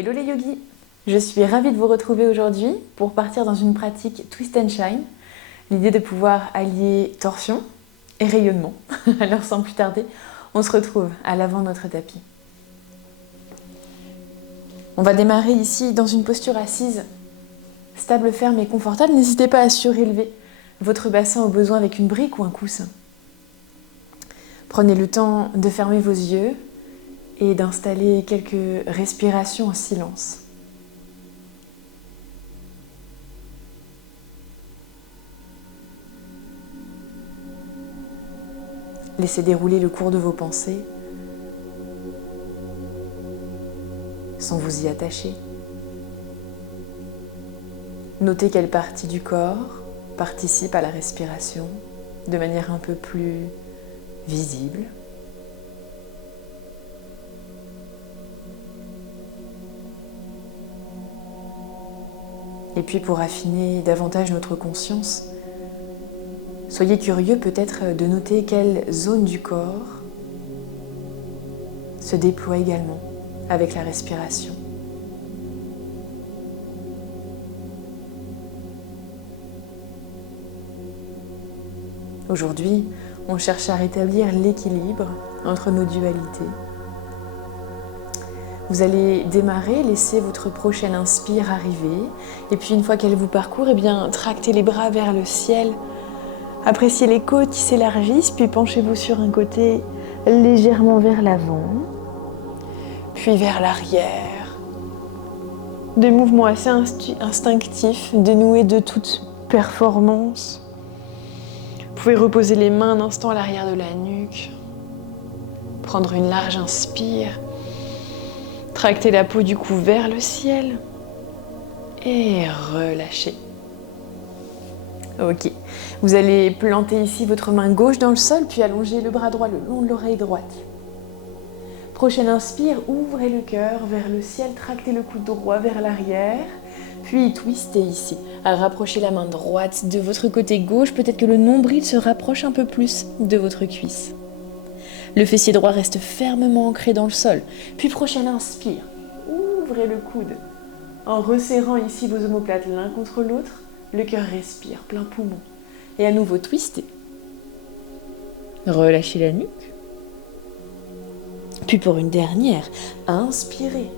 Hello les yogis! Je suis ravie de vous retrouver aujourd'hui pour partir dans une pratique Twist and Shine. L'idée de pouvoir allier torsion et rayonnement. Alors sans plus tarder, on se retrouve à l'avant de notre tapis. On va démarrer ici dans une posture assise, stable, ferme et confortable. N'hésitez pas à surélever votre bassin au besoin avec une brique ou un coussin. Prenez le temps de fermer vos yeux et d'installer quelques respirations en silence. Laissez dérouler le cours de vos pensées sans vous y attacher. Notez quelle partie du corps participe à la respiration de manière un peu plus visible. Et puis pour affiner davantage notre conscience, soyez curieux peut-être de noter quelle zone du corps se déploie également avec la respiration. Aujourd'hui, on cherche à rétablir l'équilibre entre nos dualités. Vous allez démarrer, laisser votre prochaine inspire arriver, et puis une fois qu'elle vous parcourt, tractez les bras vers le ciel. Appréciez les côtes qui s'élargissent, puis penchez-vous sur un côté légèrement vers l'avant, puis vers l'arrière. Des mouvements assez instinctifs, dénoués de toute performance. Vous pouvez reposer les mains un instant à l'arrière de la nuque, prendre une large inspire, tracter la peau du cou vers le ciel et relâcher. Ok, vous allez planter ici votre main gauche dans le sol, puis allonger le bras droit le long de l'oreille droite. Prochaine inspire, ouvrez le cœur vers le ciel, tractez le coude droit vers l'arrière, puis twistez ici. Rapprochez la main droite de votre côté gauche, peut-être que le nombril se rapproche un peu plus de votre cuisse. Le fessier droit reste fermement ancré dans le sol. Puis prochaine inspire, ouvrez le coude en resserrant ici vos omoplates l'un contre l'autre. Le cœur respire, plein poumon. Et à nouveau, twistez. Relâchez la nuque. Puis pour une dernière, inspirez.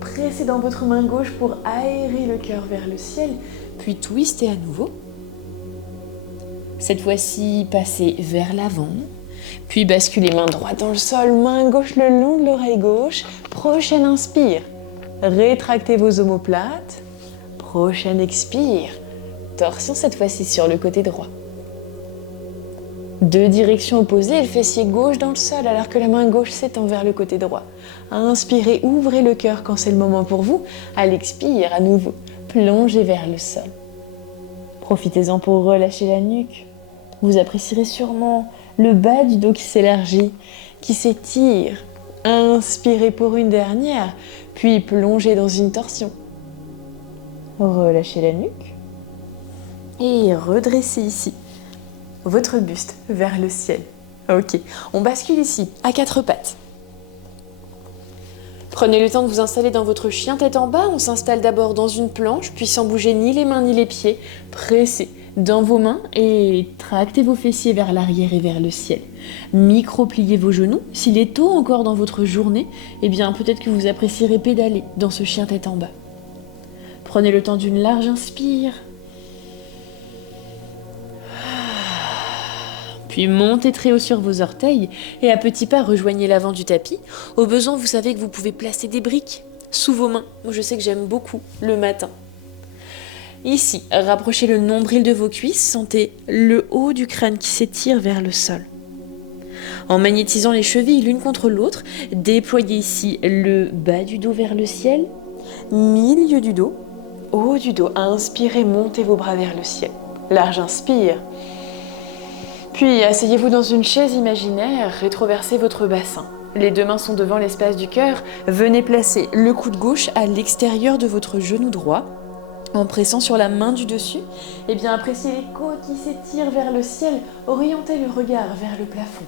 Pressez dans votre main gauche pour aérer le cœur vers le ciel. Puis twistez à nouveau. Cette fois-ci, passez vers l'avant. Puis basculez main droite dans le sol, main gauche le long de l'oreille gauche. Prochaine inspire. Rétractez vos omoplates. Prochaine expire, torsion cette fois-ci sur le côté droit. Deux directions opposées, le fessier gauche dans le sol alors que la main gauche s'étend vers le côté droit. Inspirez, ouvrez le cœur quand c'est le moment pour vous. À l'expire, à nouveau, plongez vers le sol. Profitez-en pour relâcher la nuque. Vous apprécierez sûrement le bas du dos qui s'élargit, qui s'étire. Inspirez pour une dernière, puis plongez dans une torsion. Relâchez la nuque et redressez ici votre buste vers le ciel. Ok, on bascule ici à quatre pattes. Prenez le temps de vous installer dans votre chien tête en bas. On s'installe d'abord dans une planche, puis sans bouger ni les mains ni les pieds. Pressez dans vos mains et tractez vos fessiers vers l'arrière et vers le ciel. Micro-pliez vos genoux. S'il est tôt encore dans votre journée, peut-être que vous apprécierez pédaler dans ce chien tête en bas. Prenez le temps d'une large inspire. Puis montez très haut sur vos orteils et à petits pas rejoignez l'avant du tapis. Au besoin, vous savez que vous pouvez placer des briques sous vos mains. Moi, je sais que j'aime beaucoup le matin. Ici, rapprochez le nombril de vos cuisses. Sentez le haut du crâne qui s'étire vers le sol. En magnétisant les chevilles l'une contre l'autre, déployez ici le bas du dos vers le ciel, milieu du dos, haut du dos. Inspirez, montez vos bras vers le ciel. Large inspire. Puis asseyez-vous dans une chaise imaginaire, rétroversez votre bassin. Les deux mains sont devant l'espace du cœur. Venez placer le coude gauche à l'extérieur de votre genou droit. En pressant sur la main du dessus, appréciez les côtes qui s'étirent vers le ciel. Orientez le regard vers le plafond.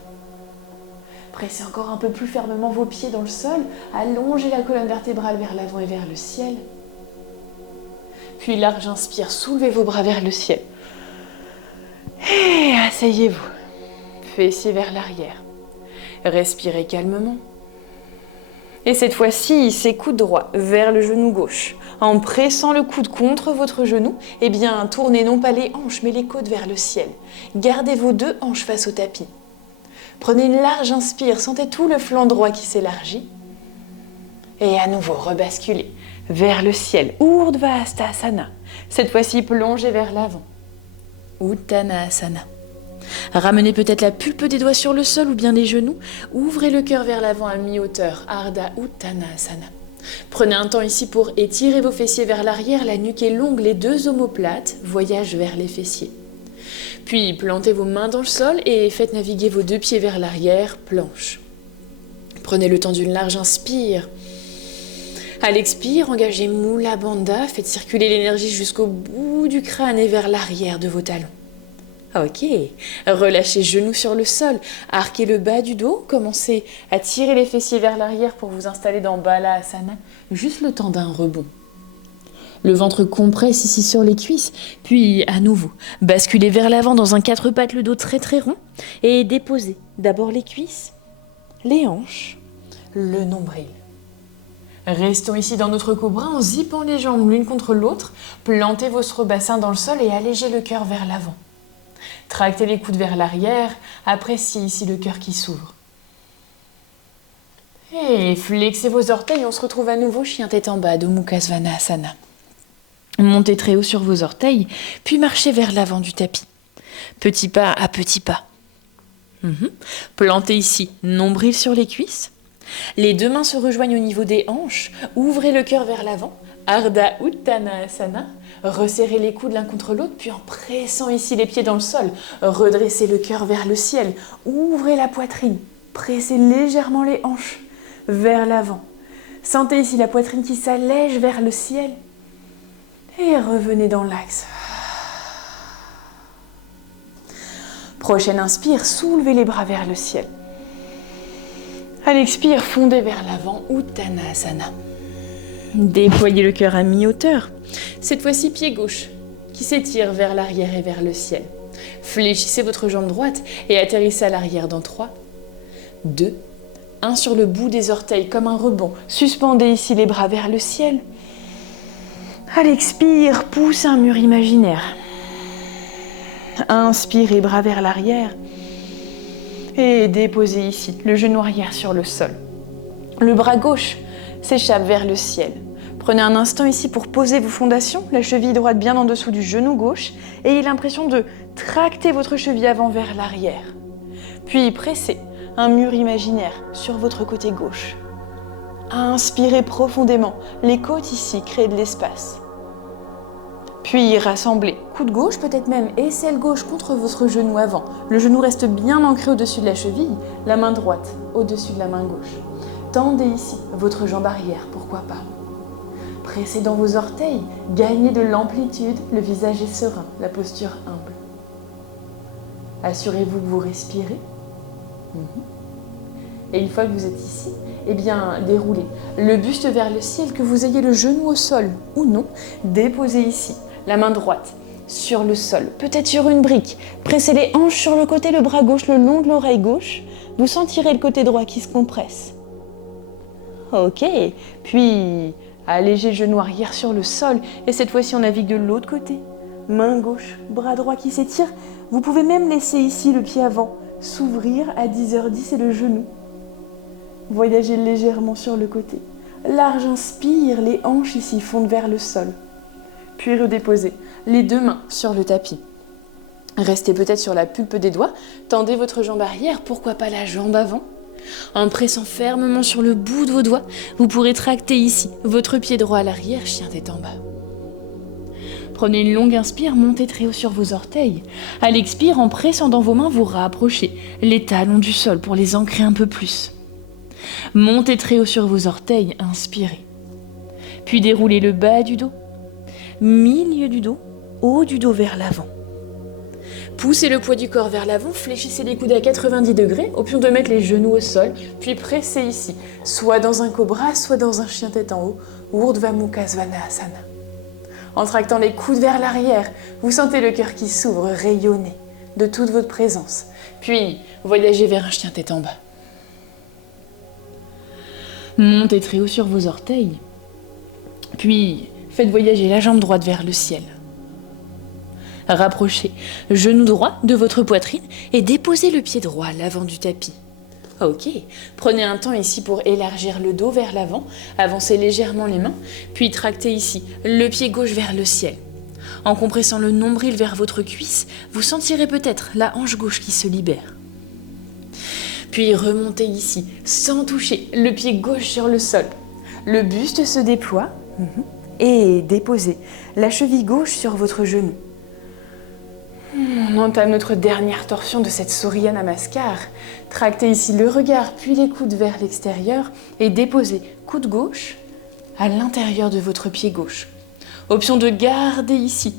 Pressez encore un peu plus fermement vos pieds dans le sol. Allongez la colonne vertébrale vers l'avant et vers le ciel. Puis large inspire, soulevez vos bras vers le ciel. Et asseyez-vous. Fessiers vers l'arrière. Respirez calmement. Et cette fois-ci, c'est coude droit vers le genou gauche. En pressant le coude contre votre genou, eh bien, tournez non pas les hanches, mais les côtes vers le ciel. Gardez vos deux hanches face au tapis. Prenez une large inspire, sentez tout le flanc droit qui s'élargit. Et à nouveau, rebasculez vers le ciel. Urdhva-hastasana. Cette fois-ci, plongez vers l'avant. Uttanasana. Ramenez peut-être la pulpe des doigts sur le sol ou bien les genoux. Ouvrez le cœur vers l'avant à mi-hauteur. Ardha Uttanasana. Prenez un temps ici pour étirer vos fessiers vers l'arrière. La nuque est longue, les deux omoplates voyagent vers les fessiers. Puis plantez vos mains dans le sol et faites naviguer vos deux pieds vers l'arrière, planche. Prenez le temps d'une large inspire. À l'expire, engagez Mula Bandha, faites circuler l'énergie jusqu'au bout du crâne et vers l'arrière de vos talons. Ok, relâchez genoux sur le sol, arquez le bas du dos, commencez à tirer les fessiers vers l'arrière pour vous installer dans Balasana, juste le temps d'un rebond. Le ventre compresse ici sur les cuisses, puis à nouveau, basculez vers l'avant dans un quatre pattes, le dos très très rond, et déposez d'abord les cuisses, les hanches, le nombril. Restons ici dans notre cobra en zippant les jambes l'une contre l'autre, plantez votre bassin dans le sol et allégez le cœur vers l'avant. Tractez les coudes vers l'arrière, appréciez ici le cœur qui s'ouvre. Et flexez vos orteils, on se retrouve à nouveau chien tête en bas de Mukha Svanasana. Montez très haut sur vos orteils, puis marchez vers l'avant du tapis. Petit pas à petit pas. Plantez ici, nombril sur les cuisses. Les deux mains se rejoignent au niveau des hanches. Ouvrez le cœur vers l'avant. Ardha Uttanasana. Resserrez les coudes l'un contre l'autre, puis en pressant ici les pieds dans le sol, redressez le cœur vers le ciel. Ouvrez la poitrine. Pressez légèrement les hanches vers l'avant. Sentez ici la poitrine qui s'allège vers le ciel. Et revenez dans l'axe. Prochaine inspire, soulevez les bras vers le ciel. À l'expire, fondez vers l'avant, Uttanasana. Déployez le cœur à mi-hauteur. Cette fois-ci, pied gauche qui s'étire vers l'arrière et vers le ciel. Fléchissez votre jambe droite et atterrissez à l'arrière dans 3, 2, 1 sur le bout des orteils comme un rebond. Suspendez ici les bras vers le ciel. À l'expire, poussez un mur imaginaire. Inspirez, bras vers l'arrière. Et déposez ici le genou arrière sur le sol. Le bras gauche s'échappe vers le ciel. Prenez un instant ici pour poser vos fondations, la cheville droite bien en dessous du genou gauche, et ayez l'impression de tracter votre cheville avant vers l'arrière. Puis pressez un mur imaginaire sur votre côté gauche. Inspirez profondément, les côtes ici créent de l'espace. Puis rassemblez coude gauche, peut-être même aisselle gauche contre votre genou avant. Le genou reste bien ancré au-dessus de la cheville, la main droite au-dessus de la main gauche. Tendez ici votre jambe arrière, pourquoi pas. Pressez dans vos orteils, gagnez de l'amplitude, le visage est serein, la posture humble. Assurez-vous que vous respirez. Et une fois que vous êtes ici, eh bien, déroulez le buste vers le ciel, que vous ayez le genou au sol ou non. Déposez ici la main droite sur le sol, peut-être sur une brique. Pressez les hanches sur le côté, le bras gauche le long de l'oreille gauche. Vous sentirez le côté droit qui se compresse. Ok, puis allégez le genou arrière sur le sol et cette fois-ci on navigue de l'autre côté. Main gauche, bras droit qui s'étire. Vous pouvez même laisser ici le pied avant s'ouvrir à 10h10 et le genou. Voyagez légèrement sur le côté. Large inspire, les hanches ici fondent vers le sol. Puis redéposez les deux mains sur le tapis. Restez peut-être sur la pulpe des doigts. Tendez votre jambe arrière, pourquoi pas la jambe avant. En pressant fermement sur le bout de vos doigts, vous pourrez tracter ici votre pied droit à l'arrière, chien tête en bas. Prenez une longue inspire, montez très haut sur vos orteils. À l'expire, en pressant dans vos mains, vous rapprochez les talons du sol pour les ancrer un peu plus. Montez très haut sur vos orteils, inspirez. Puis déroulez le bas du dos, milieu du dos, haut du dos vers l'avant. Poussez le poids du corps vers l'avant, fléchissez les coudes à 90 degrés, option de mettre les genoux au sol, puis pressez ici, soit dans un cobra, soit dans un chien tête en haut, Urdhva Mukha Svanasana. En tractant les coudes vers l'arrière, vous sentez le cœur qui s'ouvre, rayonner de toute votre présence. Puis, voyagez vers un chien tête en bas. Montez très haut sur vos orteils. Puis, faites voyager la jambe droite vers le ciel. Rapprochez genou droit de votre poitrine et déposez le pied droit à l'avant du tapis. Ok, prenez un temps ici pour élargir le dos vers l'avant, avancez légèrement les mains, puis tractez ici le pied gauche vers le ciel. En compressant le nombril vers votre cuisse, vous sentirez peut-être la hanche gauche qui se libère. Puis remontez ici, sans toucher, le pied gauche sur le sol. Le buste se déploie et déposez la cheville gauche sur votre genou. On entame notre dernière torsion de cette Surya Namaskar. Tractez ici le regard, puis les coudes vers l'extérieur et déposez coude gauche à l'intérieur de votre pied gauche. Option de garder ici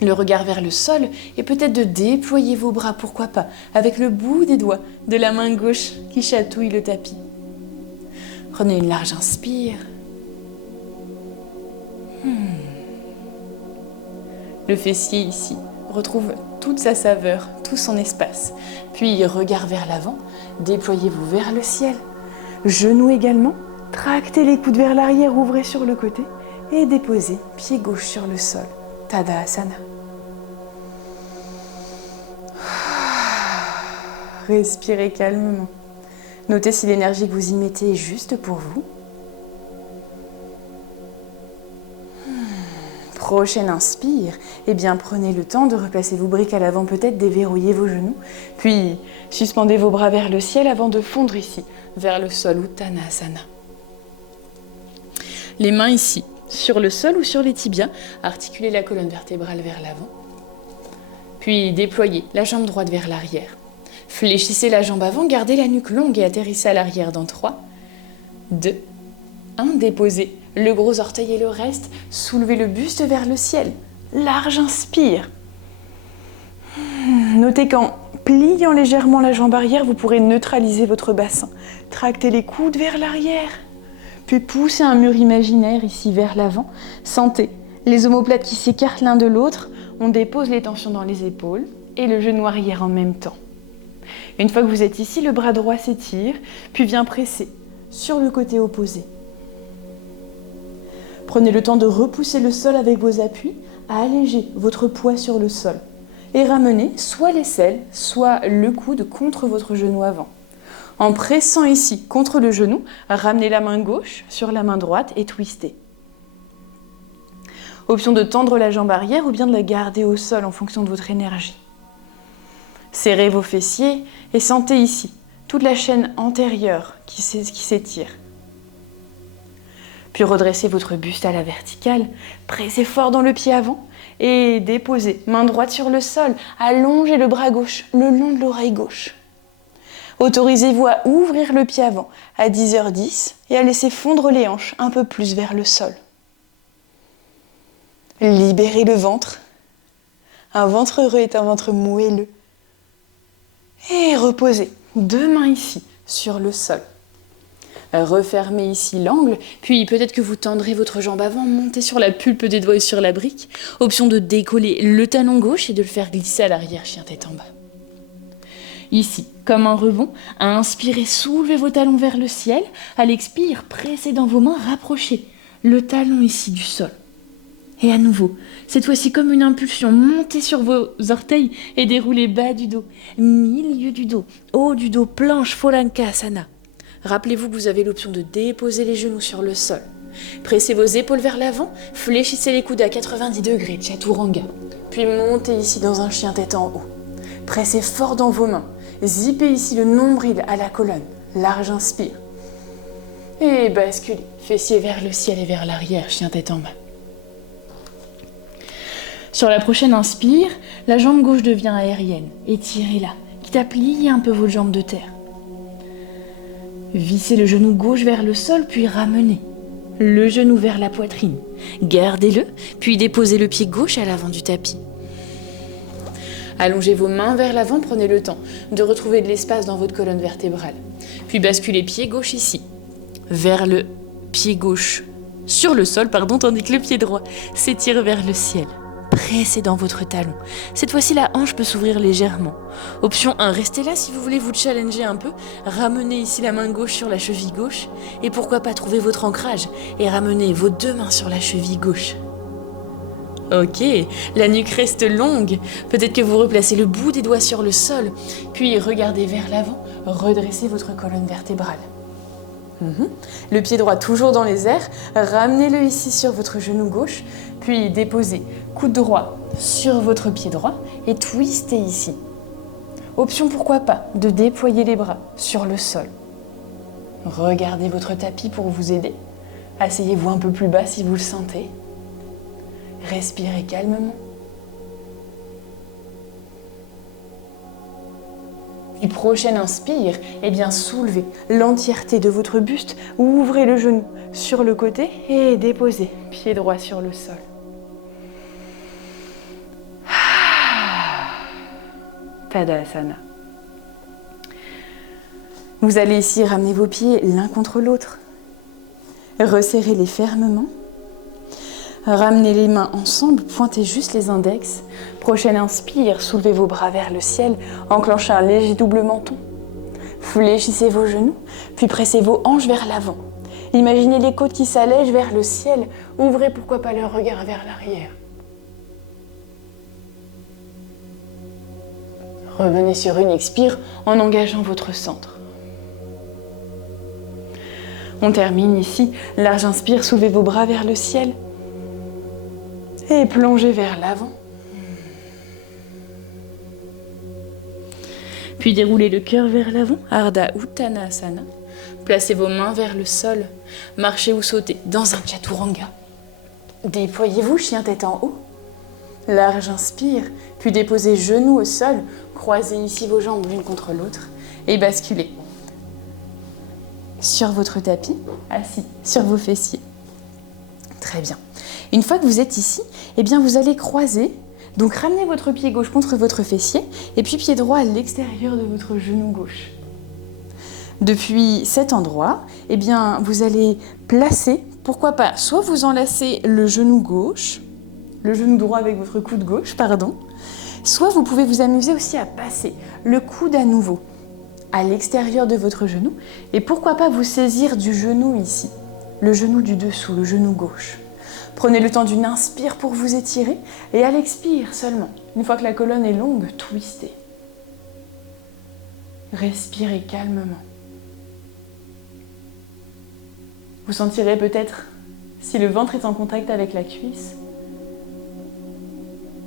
le regard vers le sol et peut-être de déployer vos bras, pourquoi pas, avec le bout des doigts de la main gauche qui chatouille le tapis. Prenez une large inspire. Le fessier ici retrouve toute sa saveur, tout son espace. Puis regard vers l'avant, déployez-vous vers le ciel. Genoux également, tractez les coudes vers l'arrière, ouvrez sur le côté et déposez pied gauche sur le sol. Tadasana. Respirez calmement. Notez si l'énergie que vous y mettez est juste pour vous. Prochaine inspire, prenez le temps de replacer vos briques à l'avant, peut-être déverrouiller vos genoux, puis suspendez vos bras vers le ciel avant de fondre ici, vers le sol, Uttanasana. Les mains ici, sur le sol ou sur les tibias, articulez la colonne vertébrale vers l'avant, puis déployez la jambe droite vers l'arrière. Fléchissez la jambe avant, gardez la nuque longue et atterrissez à l'arrière dans 3, 2, 1, déposez le gros orteil et le reste, soulevez le buste vers le ciel. Large inspire. Notez qu'en pliant légèrement la jambe arrière, vous pourrez neutraliser votre bassin. Tractez les coudes vers l'arrière. Puis poussez un mur imaginaire ici vers l'avant. Sentez les omoplates qui s'écartent l'un de l'autre. On dépose les tensions dans les épaules et le genou arrière en même temps. Une fois que vous êtes ici, le bras droit s'étire, puis vient presser sur le côté opposé. Prenez le temps de repousser le sol avec vos appuis, à alléger votre poids sur le sol. Et ramenez soit l'aisselle, soit le coude contre votre genou avant. En pressant ici contre le genou, ramenez la main gauche sur la main droite et twistez. Option de tendre la jambe arrière ou bien de la garder au sol en fonction de votre énergie. Serrez vos fessiers et sentez ici toute la chaîne antérieure qui s'étire. Puis redressez votre buste à la verticale, pressez fort dans le pied avant et déposez main droite sur le sol, allongez le bras gauche le long de l'oreille gauche. Autorisez-vous à ouvrir le pied avant à 10h10 et à laisser fondre les hanches un peu plus vers le sol. Libérez le ventre. Un ventre heureux est un ventre moelleux. Et reposez deux mains ici sur le sol. Refermez ici l'angle, puis peut-être que vous tendrez votre jambe avant, montez sur la pulpe des doigts et sur la brique. Option de décoller le talon gauche et de le faire glisser à l'arrière, chien tête en bas. Ici, comme un rebond, à inspirer, soulevez vos talons vers le ciel. À l'expire, pressez dans vos mains, rapprochez le talon ici du sol. Et à nouveau, cette fois-ci comme une impulsion, montez sur vos orteils et déroulez bas du dos, milieu du dos, haut du dos, planche, Polankasana. Rappelez-vous que vous avez l'option de déposer les genoux sur le sol. Pressez vos épaules vers l'avant, fléchissez les coudes à 90 degrés, Chaturanga. Puis montez ici dans un chien tête en haut. Pressez fort dans vos mains. Zippez ici le nombril à la colonne. Large inspire. Et basculez, fessiers vers le ciel et vers l'arrière, chien tête en bas. Sur la prochaine inspire, la jambe gauche devient aérienne. Étirez-la, quitte à plier un peu votre jambe de terre. Vissez le genou gauche vers le sol, puis ramenez le genou vers la poitrine. Gardez-le, puis déposez le pied gauche à l'avant du tapis. Allongez vos mains vers l'avant, prenez le temps de retrouver de l'espace dans votre colonne vertébrale. Puis basculez pied gauche ici, vers le pied gauche, sur le sol, tandis que le pied droit s'étire vers le ciel. Pressez dans votre talon. Cette fois-ci, la hanche peut s'ouvrir légèrement. Option 1, restez là si vous voulez vous challenger un peu. Ramenez ici la main gauche sur la cheville gauche. Et pourquoi pas trouver votre ancrage et ramener vos deux mains sur la cheville gauche. Ok, la nuque reste longue. Peut-être que vous replacez le bout des doigts sur le sol. Puis regardez vers l'avant, redressez votre colonne vertébrale. Le pied droit toujours dans les airs, ramenez-le ici sur votre genou gauche, puis déposez coude droit sur votre pied droit et twistez ici. Option pourquoi pas de déployer les bras sur le sol. Regardez votre tapis pour vous aider. Asseyez-vous un peu plus bas si vous le sentez. Respirez calmement. Puis prochaine inspire, soulevez l'entièreté de votre buste, ouvrez le genou sur le côté et déposez pied droit sur le sol. Tadasana. Vous allez ici ramener vos pieds l'un contre l'autre. Resserrez-les fermement. Ramenez les mains ensemble, pointez juste les index. Prochaine inspire, soulevez vos bras vers le ciel, enclenchez un léger double menton. Fléchissez vos genoux, puis pressez vos hanches vers l'avant. Imaginez les côtes qui s'allègent vers le ciel, ouvrez pourquoi pas le regard vers l'arrière. Revenez sur une expire en engageant votre centre. On termine ici, large inspire, soulevez vos bras vers le ciel. Et plongez vers l'avant. Puis déroulez le cœur vers l'avant, Ardha Uttanasana. Placez vos mains vers le sol. Marchez ou sautez dans un Chaturanga. Déployez-vous, chien tête en haut. Large inspire, puis déposez genoux au sol. Croisez ici vos jambes l'une contre l'autre et basculez sur votre tapis, assis sur vos fessiers. Très bien. Une fois que vous êtes ici, vous allez croiser. Donc ramenez votre pied gauche contre votre fessier et puis pied droit à l'extérieur de votre genou gauche. Depuis cet endroit, vous allez placer, pourquoi pas, soit vous enlacez le genou gauche, le genou droit avec votre coude gauche, soit vous pouvez vous amuser aussi à passer le coude à nouveau à l'extérieur de votre genou et pourquoi pas vous saisir du genou ici, le genou du dessous, le genou gauche. Prenez le temps d'une inspire pour vous étirer et à l'expire seulement, une fois que la colonne est longue, twistez. Respirez calmement. Vous sentirez peut-être, si le ventre est en contact avec la cuisse,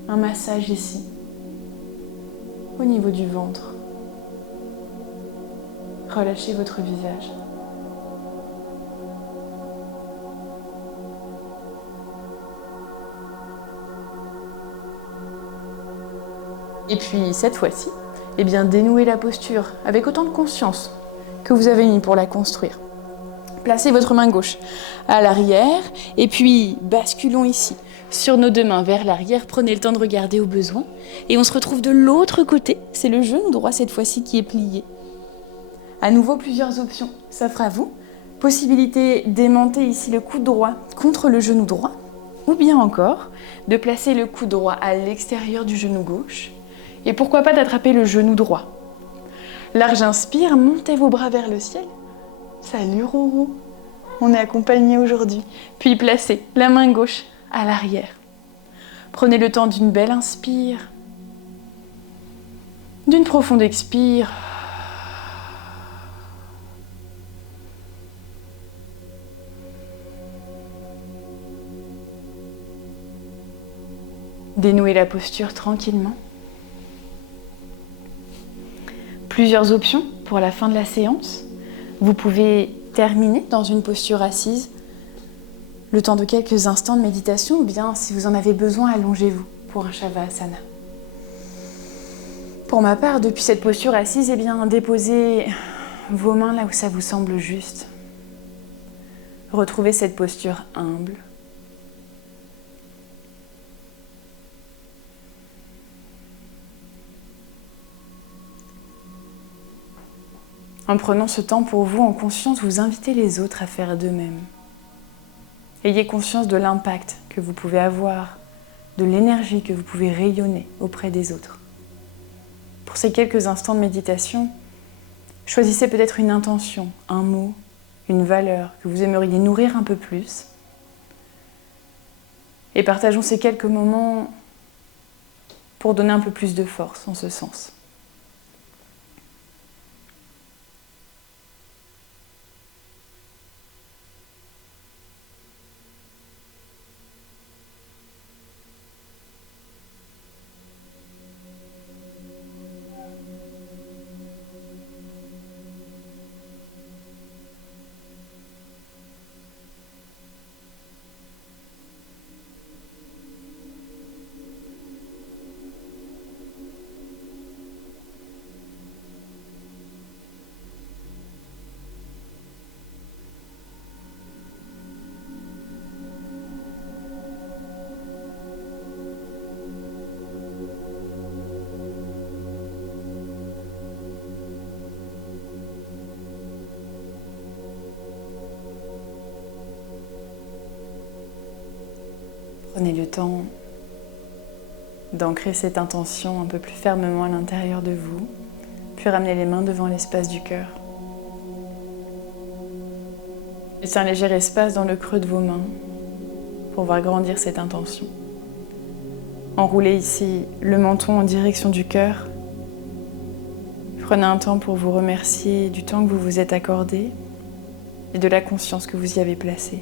un massage ici, au niveau du ventre. Relâchez votre visage. Et puis cette fois-ci, dénouez la posture avec autant de conscience que vous avez mis pour la construire. Placez votre main gauche à l'arrière et puis basculons ici sur nos deux mains vers l'arrière. Prenez le temps de regarder au besoin et on se retrouve de l'autre côté. C'est le genou droit cette fois-ci qui est plié. À nouveau, plusieurs options s'offrent à vous. Possibilité d'aimanter ici le coude droit contre le genou droit ou bien encore de placer le coude droit à l'extérieur du genou gauche. Et pourquoi pas d'attraper le genou droit. Large inspire, montez vos bras vers le ciel. Salut Roro, on est accompagné aujourd'hui. Puis placez la main gauche à l'arrière. Prenez le temps d'une belle inspire, d'une profonde expire. Dénouez la posture tranquillement. Plusieurs options pour la fin de la séance. Vous pouvez terminer dans une posture assise, le temps de quelques instants de méditation, ou bien si vous en avez besoin, allongez-vous pour un Shavasana. Pour ma part, depuis cette posture assise, déposez vos mains là où ça vous semble juste. Retrouvez cette posture humble. En prenant ce temps pour vous en conscience, vous invitez les autres à faire d'eux-mêmes. Ayez conscience de l'impact que vous pouvez avoir, de l'énergie que vous pouvez rayonner auprès des autres. Pour ces quelques instants de méditation, choisissez peut-être une intention, un mot, une valeur que vous aimeriez nourrir un peu plus. Et partageons ces quelques moments pour donner un peu plus de force en ce sens. Prenez le temps d'ancrer cette intention un peu plus fermement à l'intérieur de vous, puis ramenez les mains devant l'espace du cœur. Laissez un léger espace dans le creux de vos mains pour voir grandir cette intention. Enroulez ici le menton en direction du cœur. Prenez un temps pour vous remercier du temps que vous vous êtes accordé et de la conscience que vous y avez placée.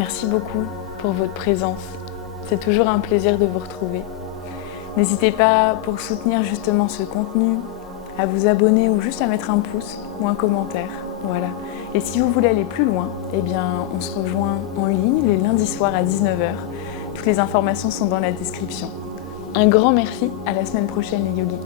Merci beaucoup pour votre présence. C'est toujours un plaisir de vous retrouver. N'hésitez pas, pour soutenir justement ce contenu, à vous abonner ou juste à mettre un pouce ou un commentaire. Voilà. Et si vous voulez aller plus loin, eh bien, on se rejoint en ligne les lundis soirs à 19 h. Toutes les informations sont dans la description. Un grand merci, à la semaine prochaine les yogis.